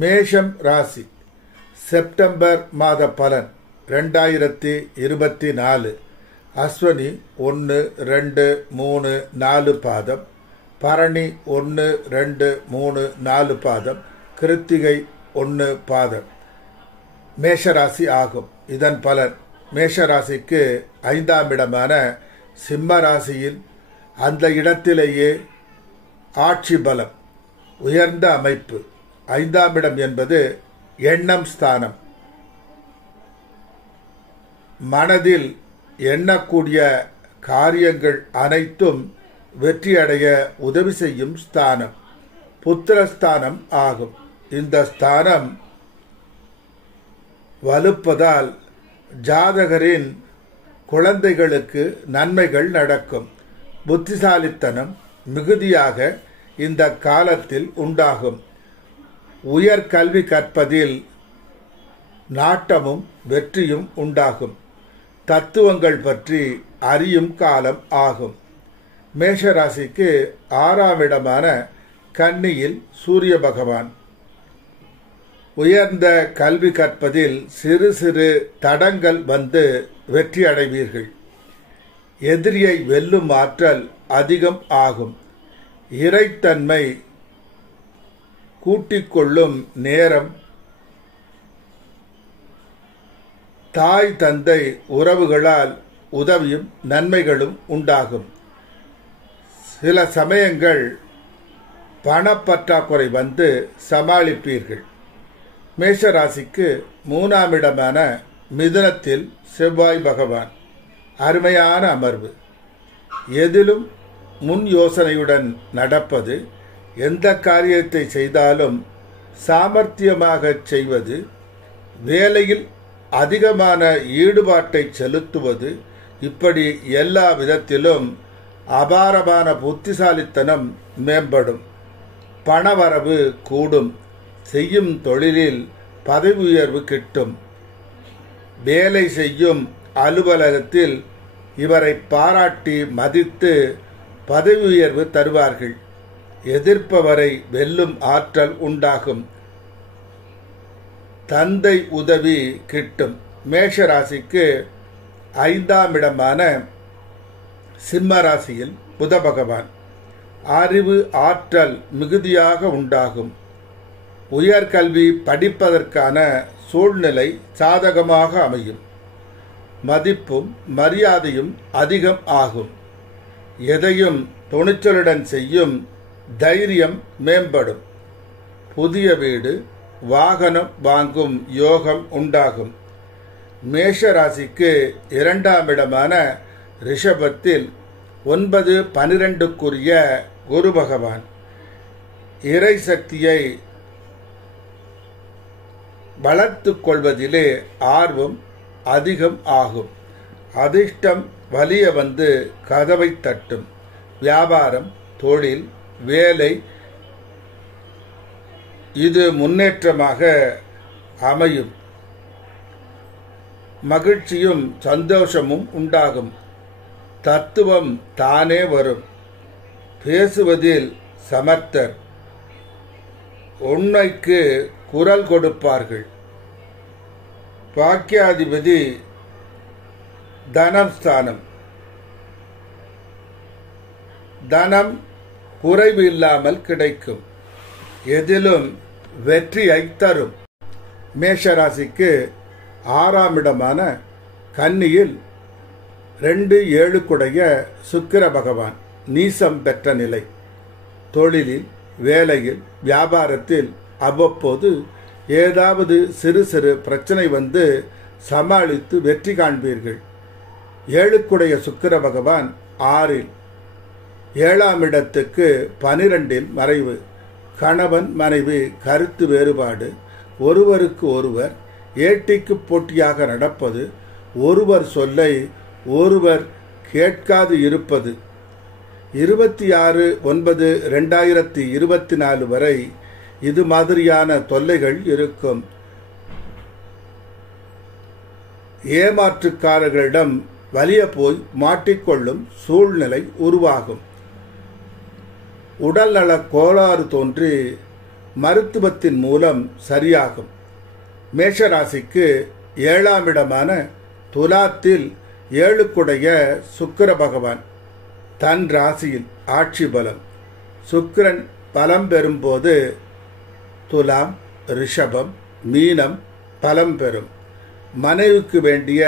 மேஷம் ராசி செப்டம்பர் மாத பலன் 2024. அஸ்வினி 1, 2, 3, 4 பாதம், பரணி 1, 2, 3, 4 பாதம், கிருத்திகை 1 பாதம் மேஷராசி ஆகும். இதன் பலன் மேஷராசிக்கு 5ஆம் இடமான சிம்ம ராசியில் அந்த இடத்திலேயே ஆட்சி பலம், உயர்ந்த அமைப்பு. 5ஆம் இடம் என்பது எண்ணம் ஸ்தானம். மனதில் எண்ணக்கூடிய காரியங்கள் அனைத்தும் வெற்றியடைய உதவி செய்யும் ஸ்தானம், புத்திரஸ்தானம் ஆகும். இந்த ஸ்தானம் வலுப்பதால் ஜாதகரின் குழந்தைகளுக்கு நன்மைகள் நடக்கும். புத்திசாலித்தனம் மிகுதியாக இந்த காலத்தில் உண்டாகும். உயர் கல்வி கற்பதில் நாட்டமும் வெற்றியும் உண்டாகும். தத்துவங்கள் பற்றி அறியும் காலம் ஆகும். மேஷராசிக்கு 6ஆம் இடமான கன்னியில் சூரிய பகவான். உயர்ந்த கல்வி கற்பதில் சிறு சிறு தடங்கள் வந்து வெற்றி அடைவீர்கள். எதிரியை வெல்லும் ஆற்றல் அதிகம் ஆகும். இறைத்தன்மை கூட்டிக்கொள்ளும் நேரம். தாய் தந்தை உறவுகளால் உதவியும் நன்மைகளும் உண்டாகும். சில சமயங்கள் பணப்பற்றாக்குறை வந்து சமாளிப்பீர்கள். மேஷராசிக்கு 3ஆம் இடமான மிதுனத்தில் செவ்வாய் பகவான். அருமையான அமர்வு. எதிலும் முன் யோசனையுடன் நடப்பது, எந்த காரியத்தை செய்தாலும் சாமர்த்தியமாக செய்வது, வேலையில் அதிகமான ஈடுபாட்டை செலுத்துவது, இப்படி எல்லா விதத்திலும் அபாரமான புத்திசாலித்தனம் மேம்படும். பணவரவு கூடும். செய்யும் தொழிலில் பதவி உயர்வு கிட்டும். வேலை செய்யும் அலுவலகத்தில் இவரை பாராட்டி மதித்து பதவி உயர்வு தருவார்கள். எதிர்ப்பவரை வெல்லும் ஆற்றல் உண்டாகும். தந்தை உதவி கிட்டும். மேஷராசிக்கு 5ஆம் இடமான சிம்ம ராசியில் புத பகவான். அறிவு ஆற்றல் மிகுதியாக உண்டாகும். உயர்கல்வி படிப்பதற்கான சூழ்நிலை சாதகமாக அமையும். மதிப்பும் மரியாதையும் அதிகம் ஆகும். எதையும் துணிச்சலுடன் செய்யும் தைரியம் மேம்படும். புதிய வீடு, வாகனம் வாங்கும் யோகம் உண்டாகும். மேஷராசிக்கு 2ஆம் இடமான ரிஷபத்தில் 9, 12க்குரிய குரு பகவான். இறை சக்தியை வளர்த்துக் கொள்வதிலே ஆர்வம் அதிகம் ஆகும். அதிர்ஷ்டம் வலிய வந்து கதவை தட்டும். வியாபாரம், தொழில், வேலை இது முன்னேற்றமாக அமையும். மகிழ்ச்சியும் சந்தோஷமும் உண்டாகும். தத்துவம் தானே வரும். பேசுவதில் சமர்த்தர். உண்மைக்கு குரல் கொடுப்பார்கள். பாக்கியாதிபதி தனம் ஸ்தானம். தனம் குறைவு இல்லாமல் கிடைக்கும். எதிலும் வெற்றியை தரும். மேஷராசிக்கு 6ஆம் இடமான கன்னியில் 2, 7க்குடைய சுக்கிர பகவான். நீசம் பெற்ற நிலை. தொழிலில், வேலையில், வியாபாரத்தில் அவ்வப்போது ஏதாவது சிறு சிறு பிரச்சனை வந்து சமாளித்து வெற்றி காண்பீர்கள். 7க்குடைய சுக்கிர பகவான் 6இல், 7ஆம் இடத்துக்கு 12இல் மறைவு. கணவன் மனைவி கருத்து வேறுபாடு, ஒருவருக்கு ஒருவர் ஏட்டிக்கு போட்டியாக நடப்பது, ஒருவர் சொல்லை ஒருவர் கேட்காது இருப்பது. 26/9/2024 வரை இது மாதிரியான தொல்லைகள் இருக்கும். ஏமாற்றுக்காரர்களிடம் வலிய போய் மாட்டிக்கொள்ளும் சூழ்நிலை உருவாகும். உடல்நல கோளாறு தோன்றி மருத்துவத்தின் மூலம் சரியாகும். மேஷராசிக்கு 7ஆம் இடமான துலாத்தில் 7க்குடைய சுக்கிர பகவான் தன் ராசியில் ஆட்சி பலம். சுக்கிரன் பலம் பெறும்போது துலாம், ரிஷபம், மீனம் பலம் பெறும். மனைவிக்கு வேண்டிய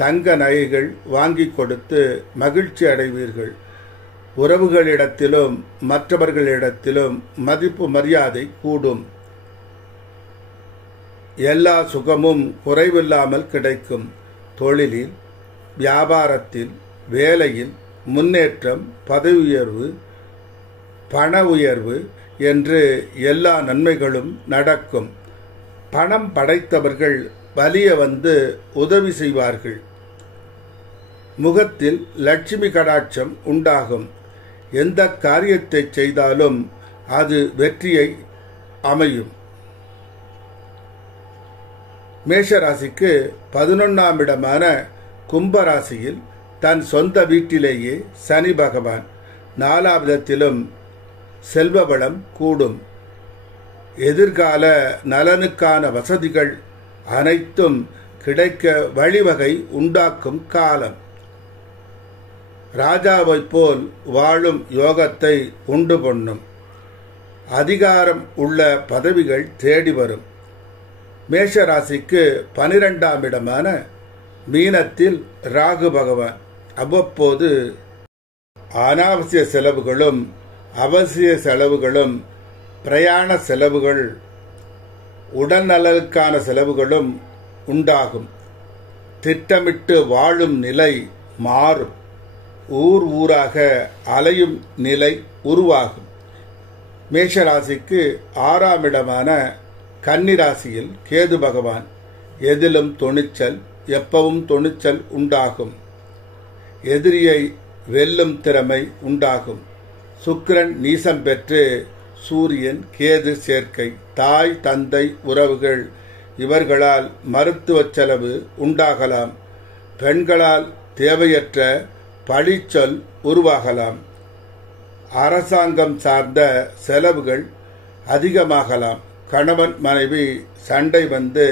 தங்க நகைகள் வாங்கி கொடுத்து மகிழ்ச்சி அடைவீர்கள். உறவுகளிடத்திலும் மற்றவர்களிடத்திலும் மதிப்பு மரியாதை கூடும். எல்லா சுகமும் குறைவில்லாமல் கிடைக்கும். தொழிலில், வியாபாரத்தில், வேலையில் முன்னேற்றம், பதவி உயர்வு, பண உயர்வு என்று எல்லா நன்மைகளும் நடக்கும். பணம் படைத்தவர்கள் வலிய வந்து உதவி செய்வார்கள். முகத்தில் லட்சுமி கடாட்சம் உண்டாகும். எந்த காரியத்தை செய்தாலும் அது வெற்றியை அமையும். மேஷராசிக்கு 11ஆம் இடமான கும்பராசியில் தன் சொந்த வீட்டிலேயே சனி பகவான் 4ஆம் இடத்திலும் செல்வ வளம் கூடும். எதிர்கால நலனுக்கான வசதிகள் அனைத்தும் கிடைக்க வழிவகை உண்டாக்கும் காலம். ராஜாவைப் போல் வாழும் யோகத்தை உண்டு பண்ணும். அதிகாரம் உள்ள பதவிகள் தேடி வரும். மேஷராசிக்கு 12ஆம் இடமான மீனத்தில் ராகு பகவான் அவ்வப்போது அனாவசிய செலவுகளும் அவசிய செலவுகளும், பிரயாண செலவுகள், உடல்நலனுக்கான செலவுகளும் உண்டாகும். திட்டமிட்டு வாழும் நிலை மாறும். ஊர் ஊராக அலையும் நிலை உருவாகும். மேஷராசிக்கு 6ஆம் இடமான கன்னிராசியில் கேது பகவான் எதிலும் துணிச்சல், எப்பவும் துணிச்சல் உண்டாகும். எதிரியை வெல்லும் திறமை உண்டாகும். சுக்கிரன் நீசம் பெற்று சூரியன் கேது சேர்க்கை. தாய் தந்தை உறவுகள் இவர்களால் மருத்துவ செலவு உண்டாகலாம். பெண்களால் தேவையற்ற பழிச்சொல் உருவாகலாம். அரசாங்கம் சார்ந்த செலவுகள் அதிகமாகலாம். கணவன் மனைவி சண்டை வந்து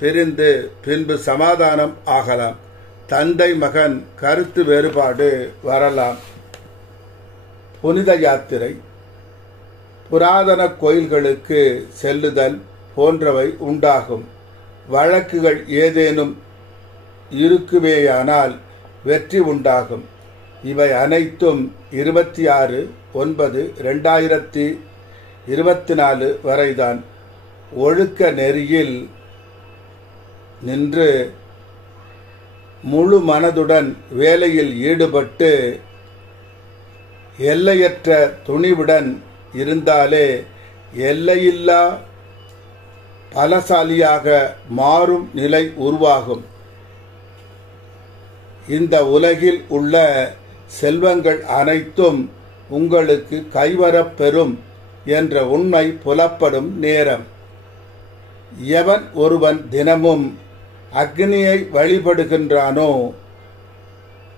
பிரிந்து பின்பு சமாதானம் ஆகலாம். தந்தை மகன் கருத்து வேறுபாடு வரலாம். புனித யாத்திரை, புராதன கோயில்களுக்கு செல்லுதல் போன்றவை உண்டாகும். வழக்குகள் ஏதேனும் இருக்குமேயானால் வெற்றி உண்டாகும். இவை அனைத்தும் 26/9/2024 வரைதான். ஒழுக்க நெறியில் நின்று முழு மனதுடன் வேலையில் ஈடுபட்டு எல்லையற்ற துணிவுடன் இருந்தாலே எல்லையில்லா பலசாலியாக மாறும் நிலை உருவாகும். இந்த உலகில் உள்ள செல்வங்கள் அனைத்தும் உங்களுக்கு கைவரப்பெறும் என்ற உண்மை புலப்படும் நேரம். எவன் ஒருவன் தினமும் அக்னியை வழிபடுகின்றானோ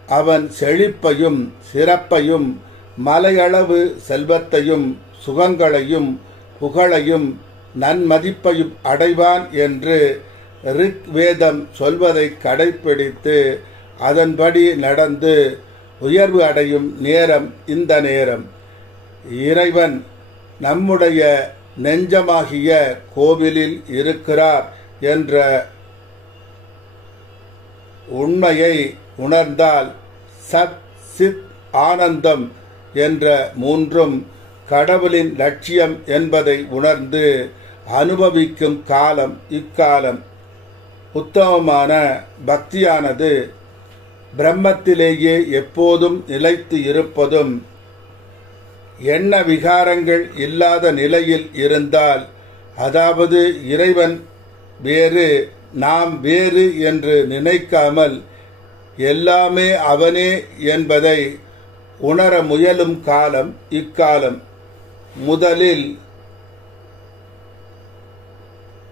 அவன் செழிப்பையும் சிறப்பையும் மலையளவு செல்வத்தையும் சுகங்களையும் புகழையும் நன்மதிப்பையும் அடைவான் என்று ரிக் வேதம் சொல்வதை கடைப்பிடித்து அதன்படி நடந்து உயர்வு அடையும் நேரம் இந்த நேரம். இறைவன் நம்முடைய நெஞ்சமாகிய கோவிலில் இருக்கிறார் என்ற உண்மையை உணர்ந்தால் சத் சித் ஆனந்தம் என்ற மூன்றும் கடவுளின் லட்சியம் என்பதை உணர்ந்து அனுபவிக்கும் காலம் இக்காலம். உத்தமமான பக்தியானது பிரம்மத்திலேயே எப்போதும் நிலைத்து இருப்பதும், எண்ண விகாரங்கள் இல்லாத நிலையில் இருந்தால், அதாவது இறைவன் வேறு நாம் வேறு என்று நினைக்காமல் எல்லாமே அவனே என்பதை உணர முயலும் காலம் இக்காலம். முதலில்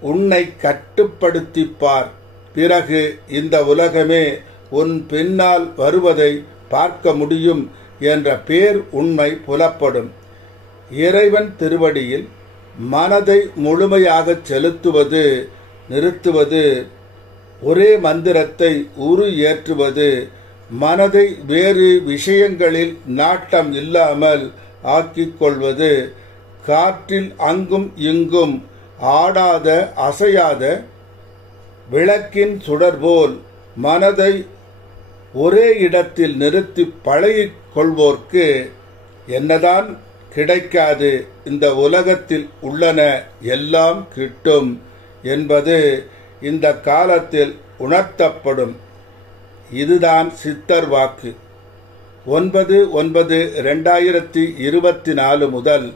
உன்னை கட்டுப்படுத்திப்பார், பிறகு இந்த உலகமே உன் பின்னால் வருவதை பார்க்க முடியும் என்ற பேர் உண்மை புலப்படும். இறைவன் திருவடியில் மனதை முழுமையாக செலுத்துவது, நிறுத்துவது, ஒரே மந்திரத்தை உரு ஏற்றுவது, மனதை வேறு விஷயங்களில் நாட்டம் இல்லாமல் ஆக்கிக் கொள்வது, காற்றில் அங்கும் இங்கும் ஆடாத அசையாத விளக்கின் சுடர்போல் மனதை ஒரே இடத்தில் நிறுத்தி பழகிக் கொள்வோர்க்கு என்னதான் கிடைக்காது, இந்த உலகத்தில் உள்ளன எல்லாம் கிட்டும் என்பது இந்த காலத்தில் உணர்த்தப்படும். இதுதான் சித்தர் வாக்கு. 9/9/2024 முதல்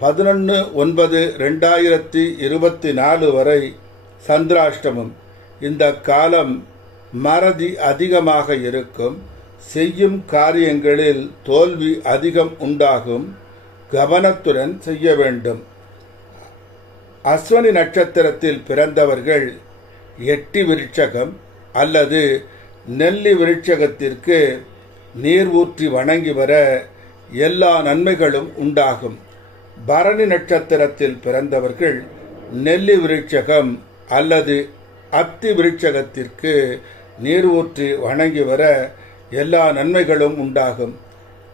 11/9/2024 வரை சந்திராஷ்டமம். இந்த காலம் மறதி அதிகமாக இருக்கும். செய்யும் காரியங்களில் தோல்வி அதிகம் உண்டாகும். கவனத்துடன் செய்ய வேண்டும். அஸ்வினி நட்சத்திரத்தில் பிறந்தவர்கள் எட்டி விருட்சகம் அல்லது நெல்லி விருட்சகத்திற்கு நீர் ஊற்றி வணங்கி வர எல்லா நன்மைகளும் உண்டாகும். பரணி நட்சத்திரத்தில் பிறந்தவர்கள் நெல்லி விருட்சகம் அல்லது அத்தி விருட்சகத்திற்கு நீர் ஊற்றி வணங்கி வர எல்லா நன்மைகளும் உண்டாகும்.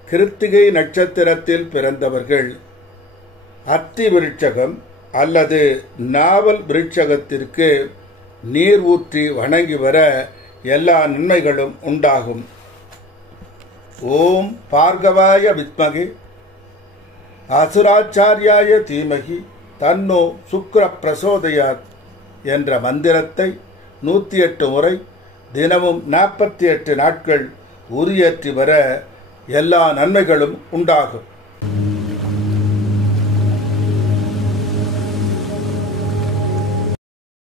கிருத்திகை நட்சத்திரத்தில் பிறந்தவர்கள் அத்தி விருட்சகம் அல்லது நாவல் விருட்சகத்திற்கு நீர் ஊற்றி வணங்கி வர எல்லா நன்மைகளும் உண்டாகும். ஓம் பார்கவாய வித்மகே அசுராச்சாரியாய தீமகி தன்னோ சுக்கிர பிரசோதயாத் என்ற மந்திரத்தை 108 முறை தினமும் 48 நாட்கள் உரியேற்றி வர எல்லா நன்மைகளும் உண்டாகும்.